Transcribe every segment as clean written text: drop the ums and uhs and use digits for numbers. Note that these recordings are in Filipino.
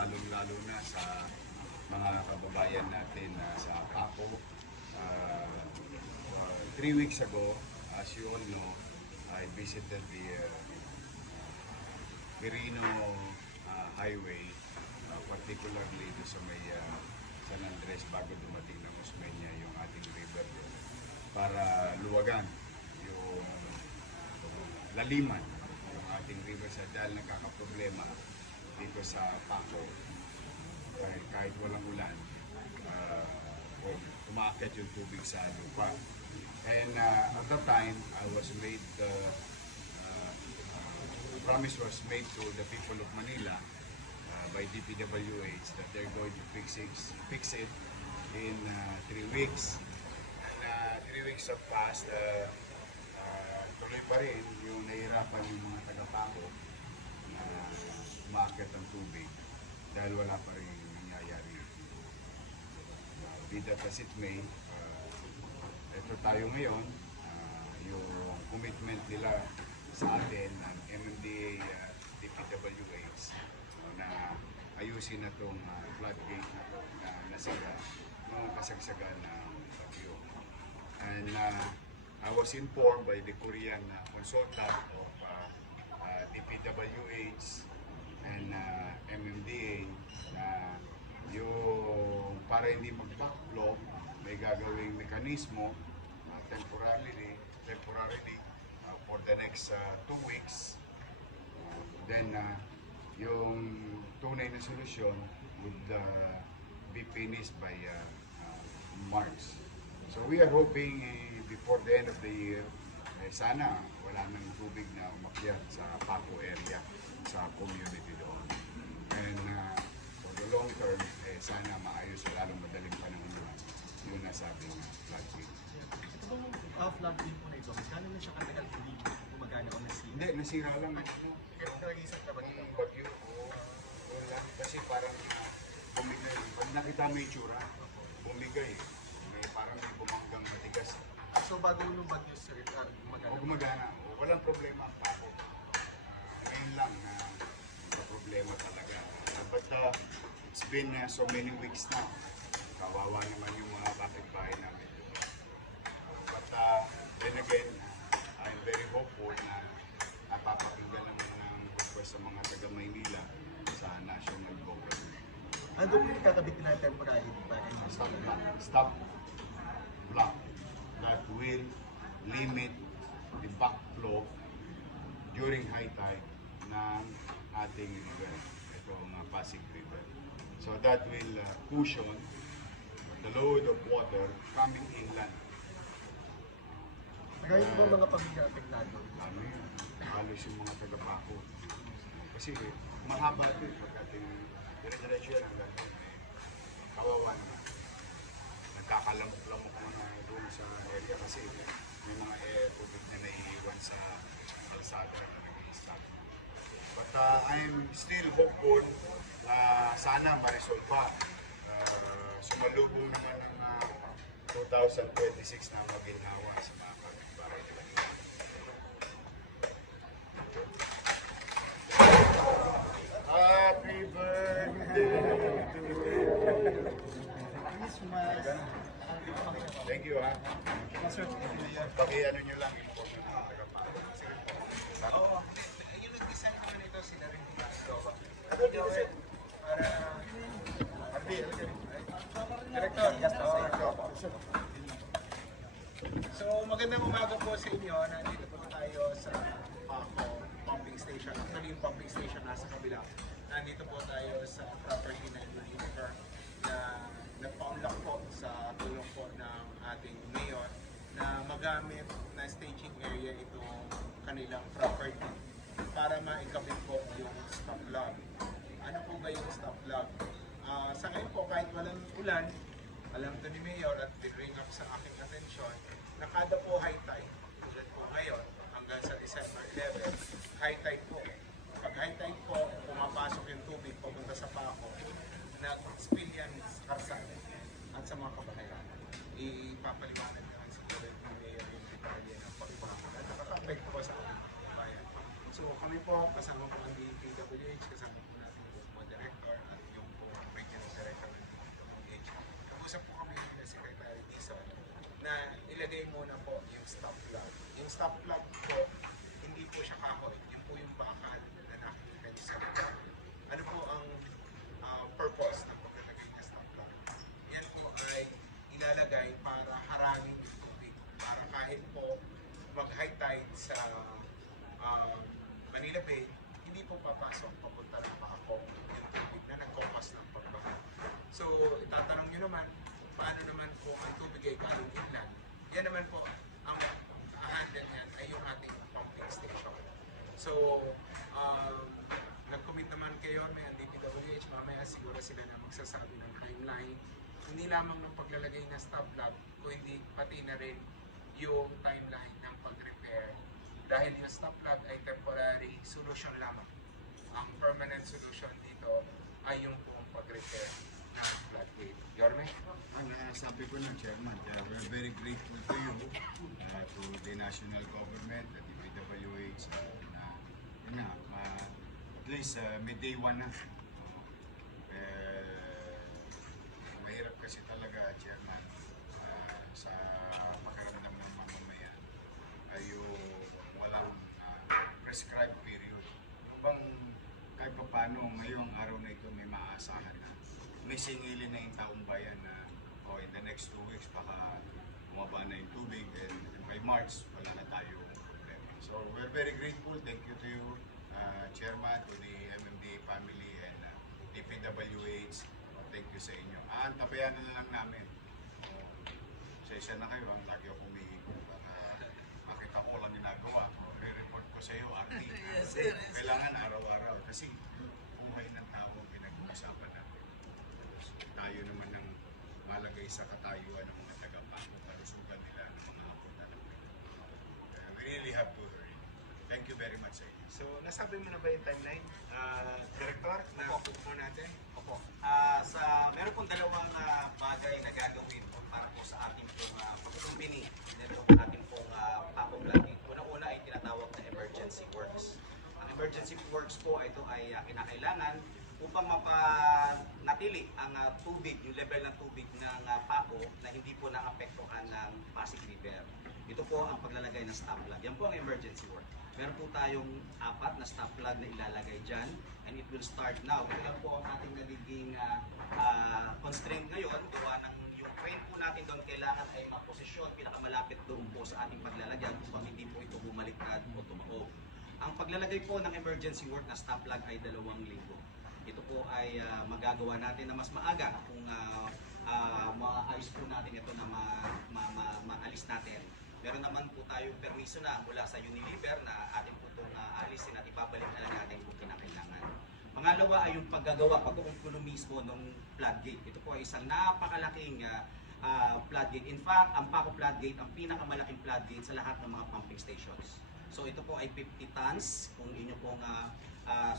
lalong-lalo na sa mga kababayan natin sa Paco. 3 weeks ago, as you all know, I visited the Quirino Highway, particularly doon sa may San Andres bago dumating ng Osmeña yung ating river doon, para luwagan yung laliman yung ating river sa dahil nagkakaproblema dito sa Paco kahit walang ulan, umaakit yung tubig sa lupa. And at that time, I was made a promise was made to the people of Manila by DPWH that they're going to fix it in 3 weeks. And 3 weeks have passed, tuloy pa rin yung nahihirapan yung mga taga-Paco na umaakit ang tubig dahil wala pa rin nangyayari. Be that as it may, ito tayo ngayon, yung commitment nila sa atin ng MMDA DPWH na ayusin na itong floodgate na nasira noong kasagsagan ng bagyo. And I was informed by the Korean consultant of DPWH and MMDA na yung para hindi mag-backflow, may gagawing mekanismo temporarily for the next 2 weeks. Then yung tunay na solusyon would be finished by March. So we are hoping before the end of the year, sana wala nang tubig na umakyat sa Paco area, sa community doon. And for the long term, sana maayos lalong madaling panahon yung nasabing floodgate. Ito bang floodgate po na ito, kano na siya katagal hindi gumagana o nasira? Hindi, nasira lang. Pero nag-isip ka ba ng bagyo o lang? Kasi parang bumigay. Pag nakita mo yung tsura, bumigay. May parang may bumanggang matigas. So bago nung bagyo sir, gumagana? O gumagana. Walang problema ang Paco. Ngayon lang na may problema talaga. But it's been so many weeks now. Kawawa naman yung mga kapitbahay namin. But then again, I'm very hopeful na napapakinggan ng mga request sa mga taga-Maynila sa national government. Ano po yung kakabit na temporary para Stop block that will limit the backflow during high tide ng ating river, itong Pasig River. So that will cushion the load of water coming inland. Gaya po mga pamilya apektado? Ano yun? Halos yung mga taga-Paco. Kasi mahaba ito eh. Pagkating dire-diretso yan hanggang doon. Kawawa naman. Nagkakalamok-lamok mo na doon sa area kasi may mga tubig na naiiwan sa kalsada na nag-i-stop. But I'm still hopeful sana ma-resolve pa. Sumalubong naman ng 2026 na maginhawa sa mga kapitbahay. Happy birthday to you. Christmas! Thank you ha. Paki-ano nyo lang, inform nyo na taga-Paco. Sige po. Oo, yung nag-design ko nito sila rin ano design? Para... Director, so magandang umaga po sa inyo. Nandito po tayo sa Paco pumping station. Actually yung pumping station nasa kabila. Nandito po tayo sa property na Unifer na nagpa-unlock po sa tulong po ng ating mayor na magamit na staging area itong kanilang property para maikabit po yung stop log. Ano po ba yung stop log? Sa ngayon po, kahit walang ulan, alam to ni Mayor at bring up sa aking atensyon, na kada po high tide, tulad po ngayon, hanggang sa December 11, high tide po. Pag high tide po, pumapasok yung tubig papunta sa Paco, nag-spill yan sa Karsada at sa mga kabahayan. Ipapaliwanag naman siguro ni Mayor yung detalye ng pag-ibakot at nakaka-affect po sa aking kabahayan. So kami po, kasama po ang DPWH, kasama po natin yung director at yung stop plug po, hindi po siya kahoy. Yun po yung bakal na nakikita niyo sa likod. Ano po ang purpose ng paglalagay ng stop plug? Yan po ay ilalagay para harangin yung tubig. Para kahit po mag-high tide sa Manila Bay, hindi po papasok papunta ng Paco yung tubig na nag-cause ng pagbaha. So, itatanong nyo naman, paano naman kung ang tubig ay galing inland? Yan naman po, ang handle niyan ay yung ating pumping station. So, nag-commit naman kayo, may DPWH, mamaya siguro sila na magsasabi ng timeline. Hindi lamang ng paglalagay ng stop plug, kundi pati na rin yung timeline ng pag-repair. Dahil yung stop plug ay temporary solution lamang. Ang permanent solution dito ay yung buong pag-repair ng floodgate. Yorme? Ang sabi ko ng chairman, we're very grateful to you, to the national government, the DPWH, at least may day one na. Mahirap kasi talaga, chairman, sa pakiramdam ng mamamayan ay yung walang prescribed period. Kung bang kahit pa paano ngayong araw na ito may maaasahan na may singilin na yung taong bayan na in the next 2 weeks baka bumaba na yung tubig and by March wala na tayo problema. So we're very grateful. Thank you to you, Chairman, to the MMDA family and DPWH. Thank you sa inyo. Antabayan na lang namin. Isa na kayo, lagi ako umiikot para makita ko lang ginagawa. Re-report ko sa iyo, RT. Kailangan araw-araw kasi buhay ng tao ang pinag-uusapan natin. Tayo naman ang malagay sa katayuan ng mga taga-Paco, kalusugan nila ng mga hapon na natin. We really have to hurry. Thank you very much sa inyo. So, nasabi mo na ba yung timeline? Director, na-open mo natin? Opo. Meron pong dalawang bagay na gagawin po para po sa ating pong pagkukumpini nito po ating pong Paco Floodgate. Una-una ay tinatawag na emergency works. Ang emergency works po ito ay kinakailangan upang mapanatili ang tubig, yung level ng tubig ng Paco na hindi po naapektuhan ng Pasig River. Ito po ang paglalagay ng stop plug. Yan po ang emergency work. Meron po tayong 4 na stop plug na ilalagay dyan and it will start now. Ito lang po ang ating nagiging constraint ngayon. Gawa ng yung crane po natin doon kailangan ay maposisyon pinakamalapit doon po sa ating paglalagyan upang hindi po ito bumaliktad o tumaob. Ang paglalagay po ng emergency work na stop plug ay 2 linggo. Ito po ay magagawa natin na mas maaga kung maayos po natin ito na maalis natin. Meron naman po tayong permiso na mula sa Unilever na ating po itong alisin at ibabalik na lang natin kung kinakailangan. Pangalawa ay yung paggagawa, pagkukulo mismo ng floodgate. Ito po ay isang napakalaking floodgate. In fact, ang Paco Floodgate, ang pinakamalaking floodgate sa lahat ng mga pumping stations. So ito po ay 50 tons. Kung inyo pong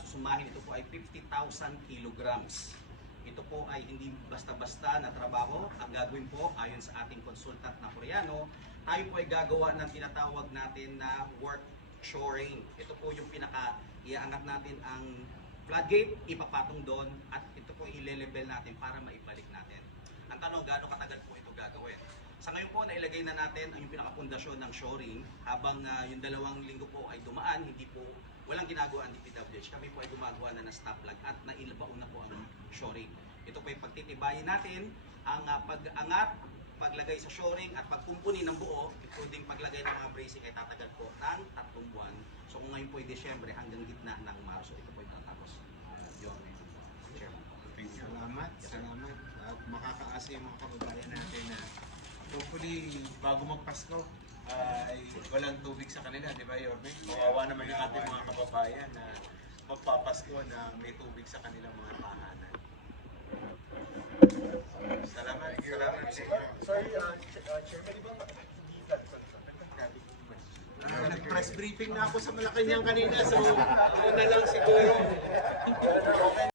susumahin, ito po ay 50,000 kilograms. Ito po ay hindi basta-basta na trabaho. Ang gagawin po, ayon sa ating consultant na Koreano, tayo po ay gagawa ng tinatawag natin na work shoring. Ito po yung iaangat natin ang floodgate, ipapatong doon, at ito po i-level natin para maibalik natin. Ang tanong, gaano katagal po ito gagawin? Sa ngayon po, nailagay na natin ang yung pinakapundasyon ng shoring habang yung 2 linggo po ay dumaan, walang ginagawa ang DPWH. Kami po ay gumagawa na ng stop plug at nailabaon na po ang shoring. Ito po ay pagtitibayin natin ang pag-angat, paglagay sa shoring at pagkumpuni ng buo, including paglagay ng mga bracing ay tatagal po ng 3 buwan. So kung ngayon po ay Desyembre hanggang gitna ng Marso, ito po ay tatapos. Thank you. Salamat. At makakaasa yung mga kababayan natin na hopefully bago magpasko ay walang tubig sa kanila, di ba, Yorme? Kawawa naman yung ating mga kababayan na magpapasko na may tubig sa kanilang mga tahanan. Salamat. Sorry, Chairman, di ba nag-press briefing na ako sa Malacanang kanina, so ano na lang siguro.